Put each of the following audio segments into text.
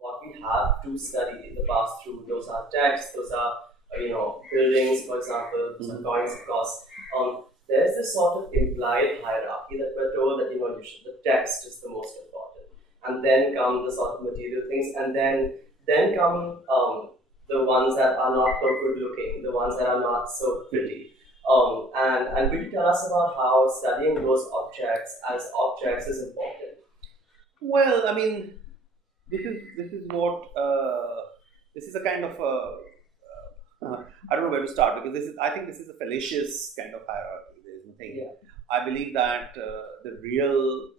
what we have to study in the past through. Those are texts, those are buildings, for example, those are coins, of course. There's this sort of implied hierarchy that we're told that the text is the most important, and then come the sort of material things, and then come the ones that are not so good looking, the ones that are not so pretty. And could you tell us about how studying those objects as objects is important? Well, I mean, this is what this is a kind of I don't know where to start, because I think this is a fallacious kind of hierarchy. There is nothing. Yeah. I believe that the real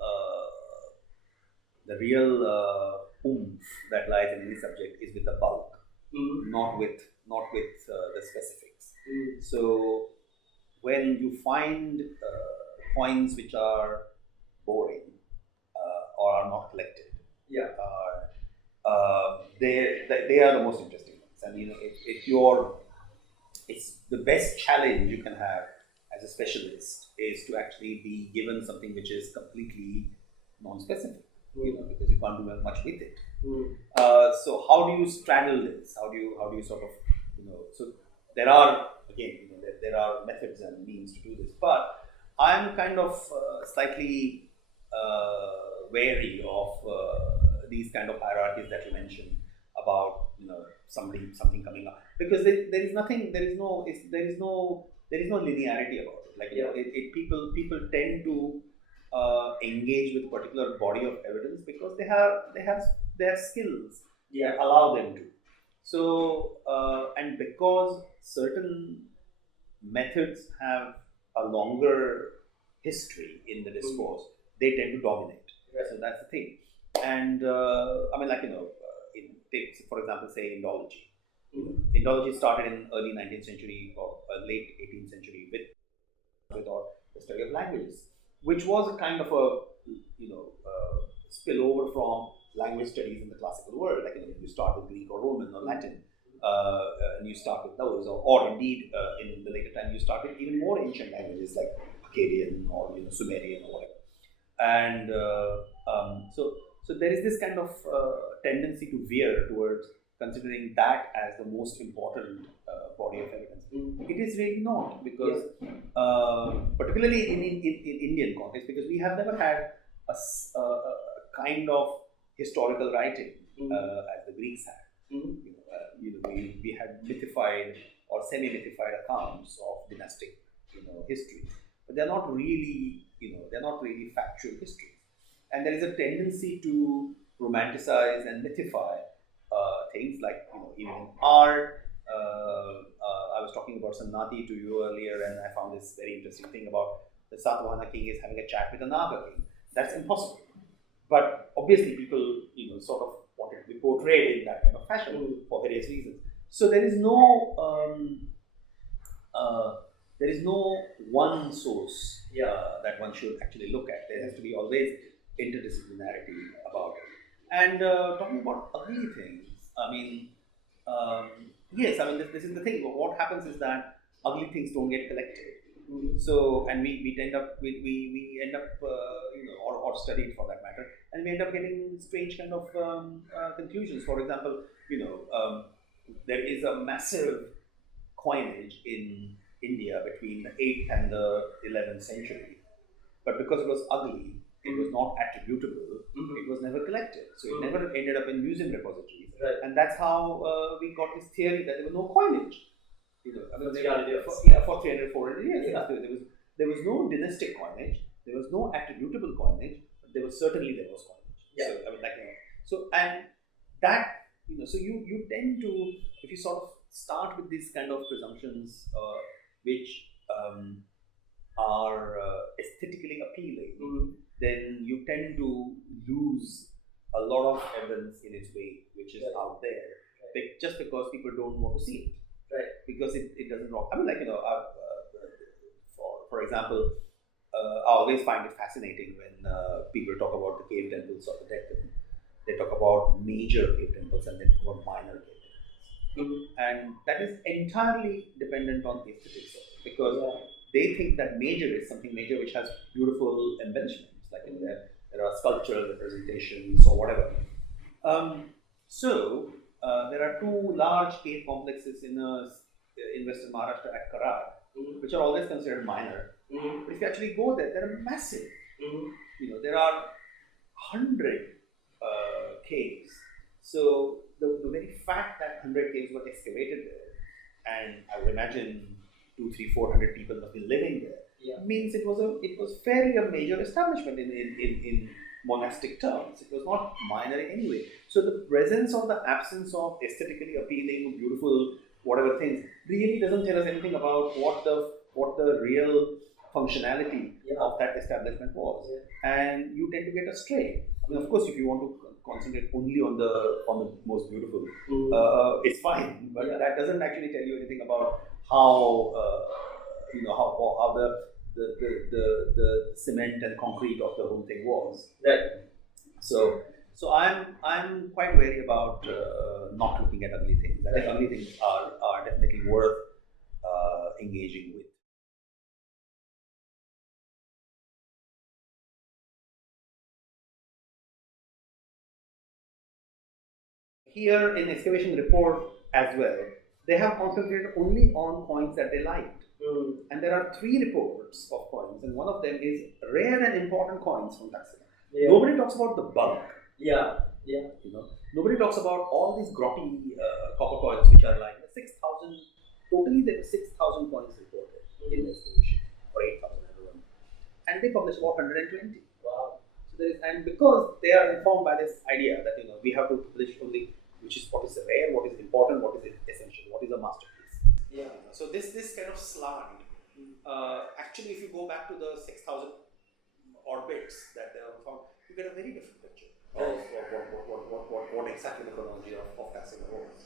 oomph that lies in any subject is with the bulk, not with the specifics. So when you find coins which are boring or are not collected, Yeah. they are the most interesting ones. And it's the best challenge you can have as a specialist is to actually be given something which is completely non-specific, because you can't do much with it. So how do you straddle this? How do you sort of, so there are, again, there are methods and means to do this, but I'm kind of slightly wary of these kind of hierarchies that you mentioned about something coming up, because there is no linearity about it. Like people tend to engage with a particular body of evidence because they have skills that allow them to. So and because certain methods have a longer history in the discourse, they tend to dominate. So that's the thing. And I mean, take, for example, say Indology. Indology started in early 19th century or late 18th century with the study of languages, which was a kind of a spillover from language studies in the classical world. Like you start with Greek or Roman or Latin, and you start with those, or indeed in the later time you start with even more ancient languages like Akkadian or Sumerian or whatever. And so there is this kind of tendency to veer towards considering that as the most important body of evidence. It is really not, because particularly in Indian context, because we have never had a kind of historical writing as the Greeks had. We had mythified or semi-mythified accounts of dynastic history, but they're not really factual histories. And there is a tendency to romanticize and mythify things like even in art. I was talking about Sannati to you earlier, and I found this very interesting thing about the Satavahana king is having a chat with a Naga king. That's impossible. But obviously people sort of wanted to be portrayed in that kind of fashion for various reasons. So there is no one source that one should actually look at. There has to be always interdisciplinarity about it. And talking about ugly things, I mean, yes, I mean this is the thing. What happens is that ugly things don't get collected. So, and we end up or studied for that matter, and we end up getting strange kind of conclusions. For example, there is a massive coinage in India between the 8th and the 11th century, but because it was ugly, it was not attributable. It was never collected, so it never ended up in museum repositories. Right. And that's how we got this theory that there was no coinage. For 300, 400 years. Yeah. There was no dynastic coinage. There was no attributable coinage. But there was coinage. Yeah. So I mean, so and that so you tend to, if you sort of start with these kind of presumptions, which are aesthetically appealing, then you tend to lose a lot of evidence in its way, which is out there, just because people don't want to see it. Right. Because it doesn't rock. I mean, for example, I always find it fascinating when people talk about the cave temples of the Deccan. They talk about major cave temples and then talk about minor cave temples. And that is entirely dependent on the aesthetics of it, because they think that major is something major which has beautiful embellishments, like there are sculptural representations or whatever. So there are two large cave complexes in Western Maharashtra at Karad, which are always considered minor. But if you actually go there, they're massive. There are 100 caves. So the very fact that 100 caves were excavated there, and I would imagine 400 people must be living there, means it was fairly a major establishment in monastic terms. It was not minor in any way. So the presence or the absence of aesthetically appealing, beautiful, whatever things really doesn't tell us anything about what the real functionality of that establishment was, and you tend to get astray. I mean, of course, if you want to concentrate only on the most beautiful, it's fine, but that doesn't actually tell you anything about how how the cement and concrete of the whole thing was. Right. So I'm quite wary about not looking at ugly things. I think ugly things are definitely worth engaging with. Here in excavation report as well, they have concentrated only on coins that they liked. And there are 3 reports of coins, and one of them is rare and important coins from Taxila. Nobody talks about the bulk. Nobody talks about all these grotty copper coins which are like 6,000. Totally, there were 6,000 coins reported in the excavation, or 8,000, I don't know. And they published about 120. Wow. So there is, and because they are informed by this idea that we have to publish only what is rare, what is important, what is essential, what is a masterpiece. So this kind of slide, actually, if you go back to the 6,000 orbits that they have found, you get a very different picture of what exactly the chronology of Taxila was.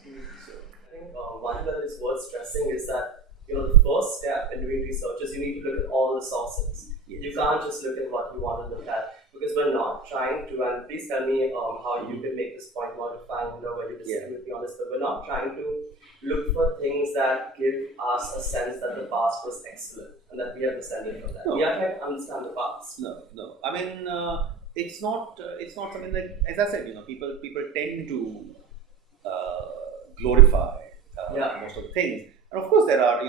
So I think one that is worth stressing is that the first step in doing research is you need to look at all the sources. You can't just look at what you want to look at, because we're not trying to, and please tell me how you can make this point more defined, where you disagree with me on this, but we're not trying to look for things that give us a sense that the past was excellent and that we are descended from that. We are trying to understand the past. No. I mean, it's not something like, as I said, people tend to glorify most of the things, and of course there are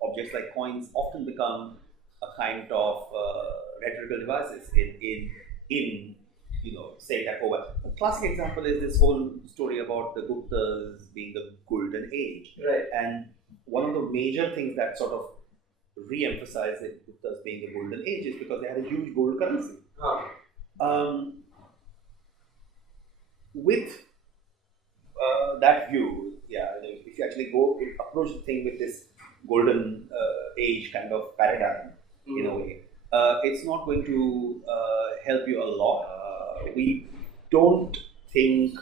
objects like coins often become a kind of rhetorical devices in say that over. A classic example is this whole story about the Guptas being the golden age, right? And one of the major things that sort of re-emphasized the Guptas being the golden age is because they had a huge gold currency. With that view, if you actually approach the thing with this golden age kind of paradigm, in a way, it's not going to help you a lot. We don't think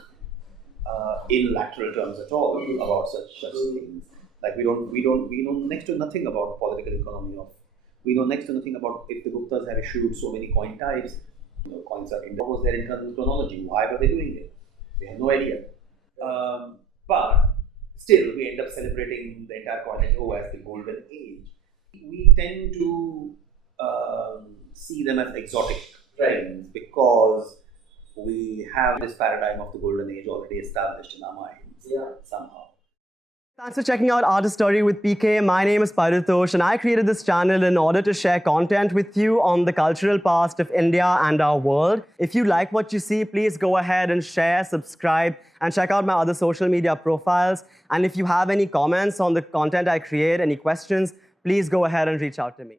in lateral terms at all about such things. Like we know next to nothing about political economy we know next to nothing about if the Guptas have issued so many coin types. Coins are in. What was their internal chronology? Why were they doing it? We have no idea. But still, we end up celebrating the entire coinage as the golden age. We tend to see them as exotic things because we have this paradigm of the golden age already established in our minds somehow. Thanks for checking out Art Story with PK. My name is Paritosh, and I created this channel in order to share content with you on the cultural past of India and our world. If you like what you see, please go ahead and share, subscribe, and check out my other social media profiles. And if you have any comments on the content I create, any questions, please go ahead and reach out to me.